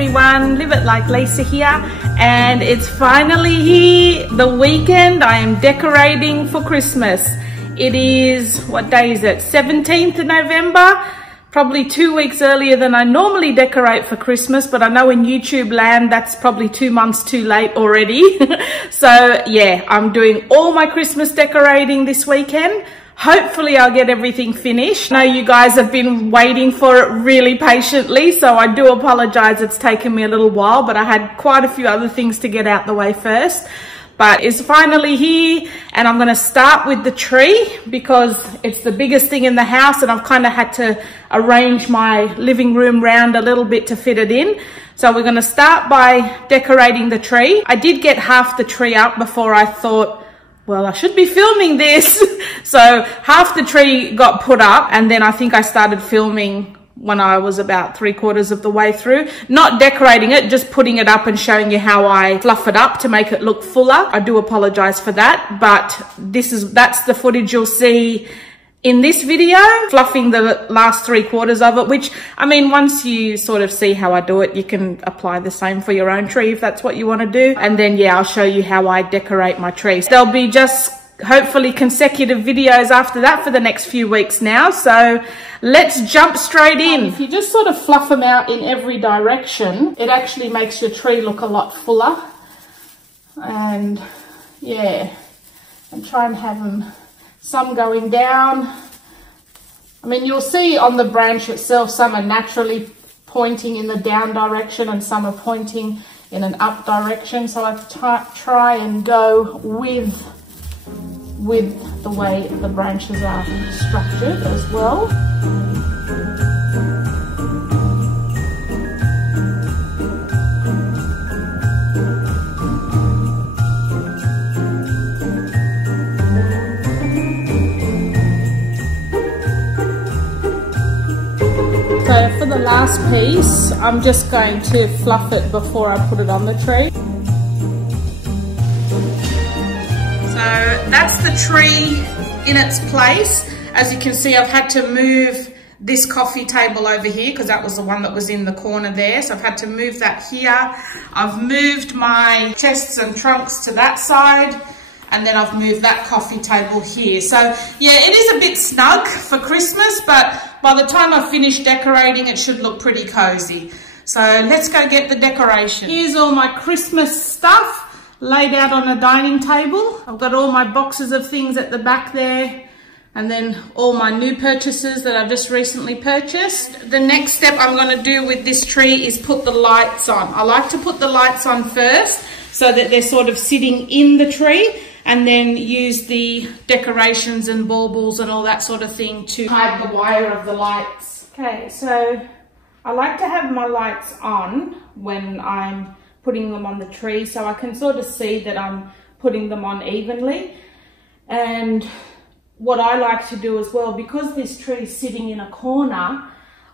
everyone, Live It Like Lisa here, and it's finally here, the weekend. I am decorating for Christmas. It is, what day is it? 17th of November, probably 2 weeks earlier than I normally decorate for Christmas, but I know in YouTube land that's probably 2 months too late already. So yeah, I'm doing all my Christmas decorating this weekend. Hopefully I'll get everything finished. I know you guys have been waiting for it really patiently, so I do apologize. It's taken me a little while, but I had quite a few other things to get out the way first. But it's finally here, and I'm going to start with the tree because it's the biggest thing in the house, and I've kind of had to arrange my living room round a little bit to fit it in. So we're going to start by decorating the tree. I did get half the tree up before I thought, well, I should be filming this. So half the tree got put up, and then I think I started filming when I was about 3/4 of the way through. Not decorating it, just putting it up and showing you how I fluff it up to make it look fuller. I do apologize for that, but that's the footage you'll see in this video, fluffing the last 3/4 of it, which, I mean, once you sort of see how I do it, you can apply the same for your own tree if that's what you want to do. And then, yeah, I'll show you how I decorate my trees. There'll be just hopefully consecutive videos after that for the next few weeks now. So let's jump straight in. If you just sort of fluff them out in every direction, it actually makes your tree look a lot fuller. And yeah, and try and have them, some going down. I mean, you'll see on the branch itself, some are naturally pointing in the down direction and some are pointing in an up direction. So I try and go with the way the branches are structured as well. So for the last piece, I'm just going to fluff it before I put it on the tree. So that's the tree in its place. As you can see, I've had to move this coffee table over here because that was the one that was in the corner there. So I've had to move that here. I've moved my chests and trunks to that side. And then I've moved that coffee table here. So yeah, it is a bit snug for Christmas, but by the time I finish decorating, it should look pretty cozy. So let's go get the decoration. Here's all my Christmas stuff laid out on a dining table. I've got all my boxes of things at the back there, and then all my new purchases that I've just recently purchased. The next step I'm going to do with this tree is put the lights on. I like to put the lights on first so that they're sort of sitting in the tree, and then use the decorations and baubles and all that sort of thing to hide the wire of the lights. Okay, so I like to have my lights on when I'm putting them on the tree so I can sort of see that I'm putting them on evenly. And what I like to do as well, because this tree is sitting in a corner,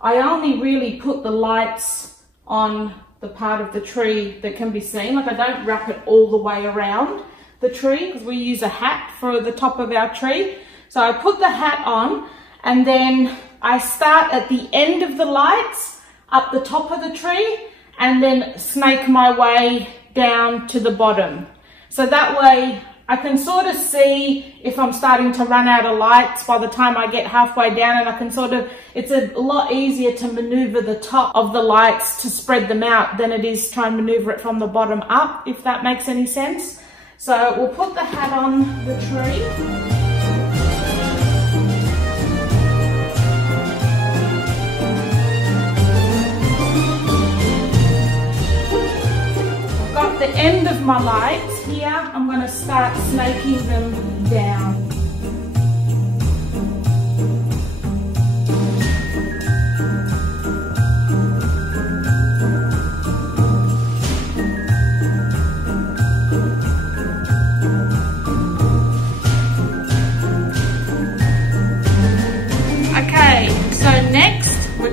I only really put the lights on the part of the tree that can be seen. Like, I don't wrap it all the way around the tree because we use a hat for the top of our tree. So I put the hat on, and then I start at the end of the lights up the top of the tree and then snake my way down to the bottom. So that way I can sort of see if I'm starting to run out of lights by the time I get halfway down, and I can sort of, it's a lot easier to maneuver the top of the lights to spread them out than it is try and maneuver it from the bottom up, if that makes any sense. So we'll put the hat on the tree. I've got the end of my lights here. I'm going to start snaking them down.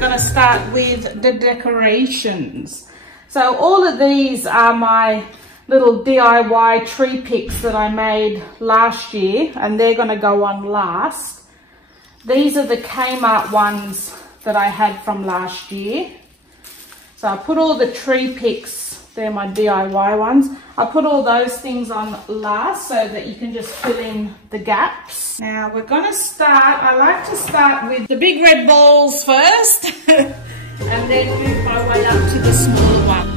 Going to start with the decorations. So all of these are my little DIY tree picks that I made last year, and they're going to go on last. These are the Kmart ones that I had from last year. So I put all the tree picks, they're my DIY ones. I put all those things on last so that you can just fill in the gaps. Now we're gonna start, I like to start with the big red balls first and then move my way up to the smaller one.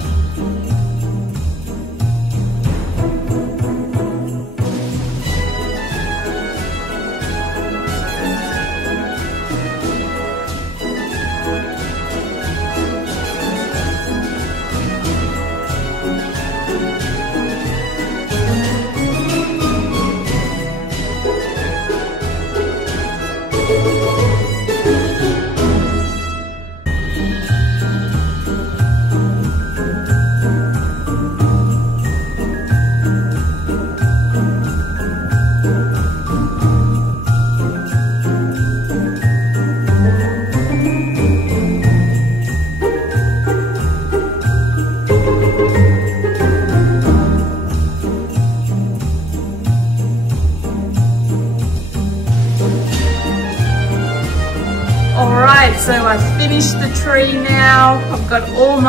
So I've finished the tree now. I've got all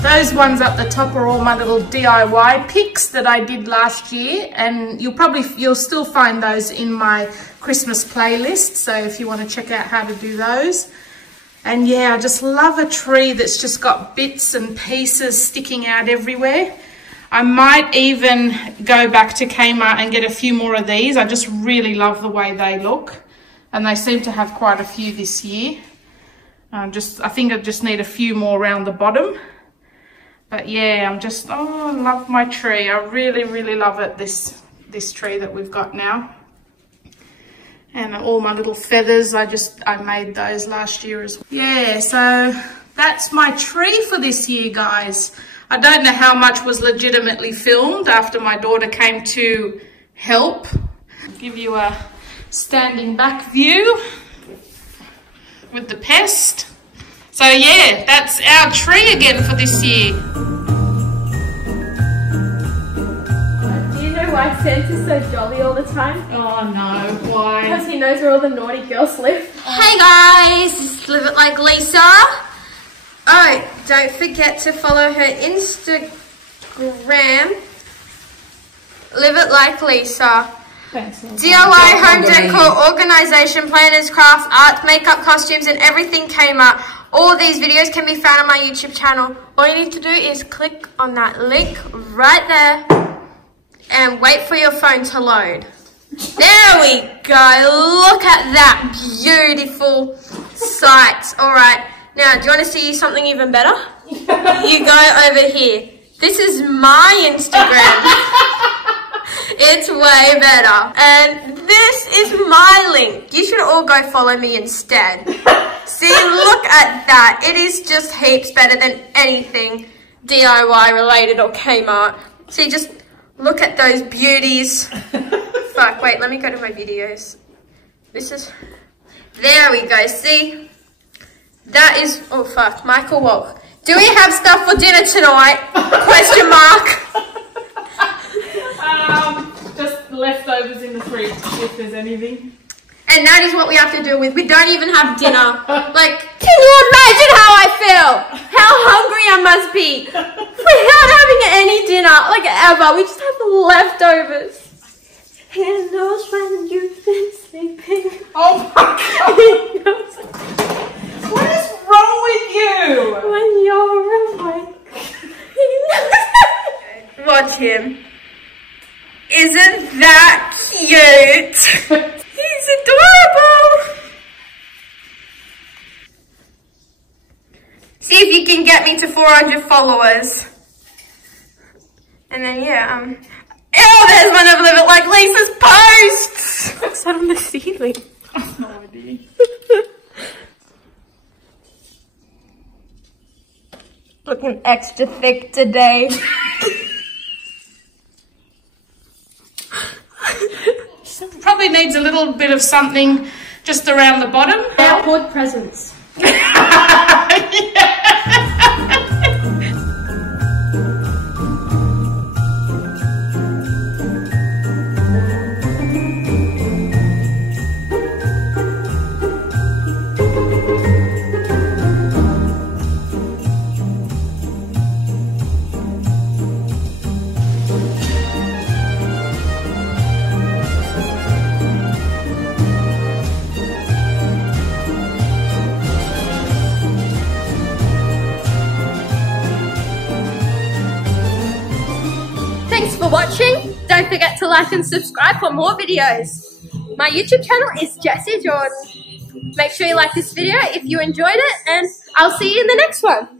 those ones up the top are all my little DIY picks that I did last year, and you'll still find those in my Christmas playlist. So if you want to check out how to do those. And yeah, I just love a tree that's just got bits and pieces sticking out everywhere. I might even go back to Kmart and get a few more of these. I just really love the way they look, and they seem to have quite a few this year. I think I just need a few more around the bottom. But yeah, I love my tree. I really, really love it, this tree that we've got now. And all my little feathers, I made those last year as well. Yeah, so that's my tree for this year, guys. I don't know how much was legitimately filmed after my daughter came to help. I'll give you a standing back view with the pest. So yeah, that's our tree again for this year. Do you know why Santa's so jolly all the time? Oh no, why? Because he knows where all the naughty girls live. Hey guys, it's Live It Like Lisa. Oh, don't forget to follow her Instagram, Live It Like Lisa. Thanks. DIY, home decor, organisation, planners, crafts, art, makeup, costumes and everything came up. All these videos can be found on my YouTube channel. All you need to do is click on that link right there and wait for your phone to load. There we go. Look at that beautiful sight. All right. Now, do you want to see something even better? You go over here. This is my Instagram. It's way better. And this is my link. You should all go follow me instead. See, look at that. It is just heaps better than anything DIY related or Kmart. See, just look at those beauties. Fuck, wait, let me go to my videos. There we go, see? That is, oh fuck, Michael Walk. Do we have stuff for dinner tonight? Question mark. Just leftovers in the fridge, if there's anything. And that is what we have to deal with. We don't even have dinner. Like, can you imagine how I feel? How hungry I must be. Without having any dinner, like ever. We just have leftovers. He knows when you've been sleeping. Oh my God. What is wrong with you? When you're awake. Watch him. Isn't that cute? He's adorable. See if you can get me to 400 followers. And then yeah, oh, there's one of Live It Like Lisa's posts. What's that on the ceiling? I have no idea. Looking extra thick today. Probably needs a little bit of something just around the bottom. Airport presents. Thanks for watching. Don't forget to like and subscribe for more videos. My YouTube channel is Jessie Jordan. Make sure you like this video if you enjoyed it, and I'll see you in the next one.